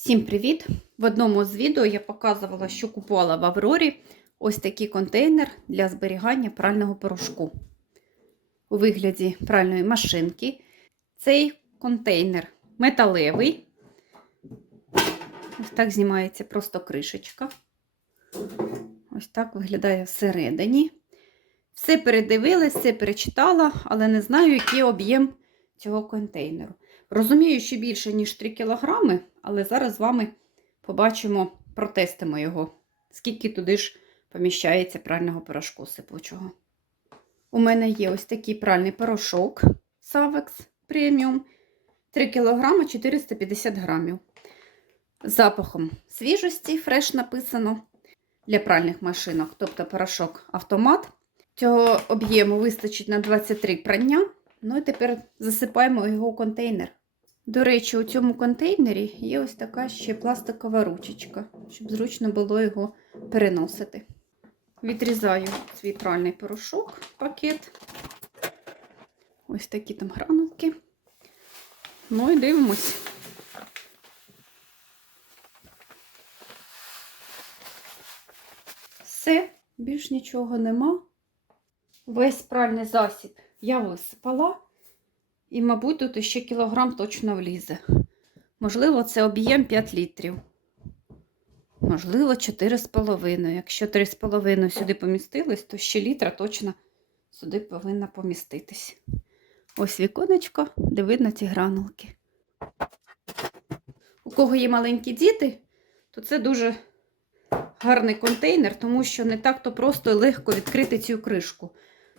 Всім привіт! В одному з відео я показувала, що купувала в Аврорі ось такий контейнер для зберігання прального порошку у вигляді пральної машинки. Цей контейнер металевий. Ось так знімається просто кришечка. Ось так виглядає всередині. Все передивилась, все перечитала, але не знаю, який об'єм цього контейнеру. Розумію, що більше, ніж 3 кілограми, але зараз з вами побачимо, протестимо його, скільки туди ж поміщається прального порошку сипучого. У мене є ось такий пральний порошок Savex Premium 3 кг 450 грамів. Запахом свіжості, фреш написано для пральних машинок, тобто порошок автомат. Цього об'єму вистачить на 23 прання. Ну і тепер засипаємо його у контейнер. До речі, у цьому контейнері є ось така ще пластикова ручечка, щоб зручно було його переносити. Відрізаю свій пральний порошок, пакет. Ось такі там гранулки. Ну і дивимось. Все, більш нічого нема. Весь пральний засіб я висипала. І, мабуть, тут ще кілограм точно влізе. Можливо, це об'єм 5 літрів. Можливо, 4,5. Якщо 3,5 сюди помістились, то ще літра точно сюди повинна поміститись. Ось віконечко, де видно ці гранулки. У кого є маленькі діти, то це дуже гарний контейнер, тому що не так-то просто і легко відкрити цю кришку.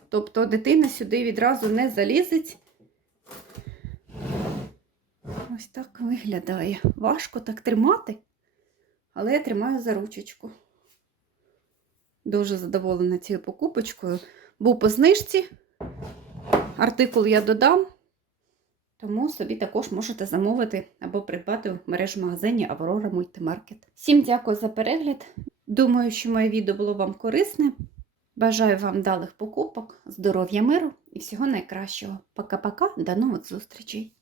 Тобто дитина сюди відразу не залізить. Ось так виглядає. Важко так тримати, але я тримаю за ручечку. Дуже задоволена цією покупочкою. Був по знижці. Артикул я додам, тому собі також можете замовити або придбати в мережі магазині Аврора Мультимаркет. Всім дякую за перегляд. Думаю, що моє відео було вам корисне. Бажаю вам вдалих покупок, здоров'я, миру і всього найкращого. Пока-пока, до нових зустрічей!